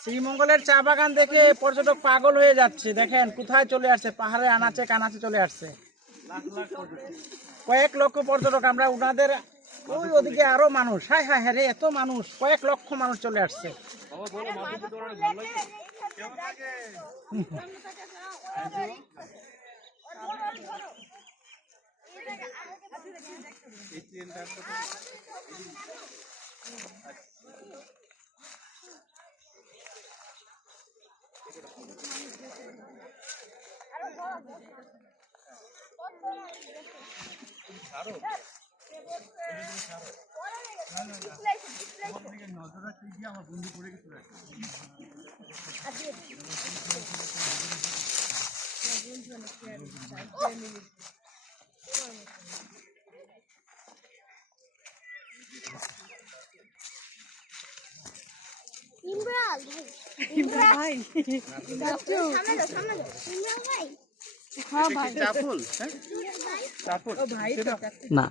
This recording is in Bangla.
শ্রীমঙ্গলের চা বাগান দেখে পর্যটক পাগল হয়ে যাচ্ছে। দেখেন কোথায় চলে আসছে, পাহাড়ে আনাচে কানাচে চলে আসছে কয়েক লক্ষ পর্যটক। আমরা উনাদের ওই ওদিকে আরো মানুষ, হায় হায় হ্যাঁ রে, এত মানুষ, কয়েক লক্ষ মানুষ চলে আসছে। না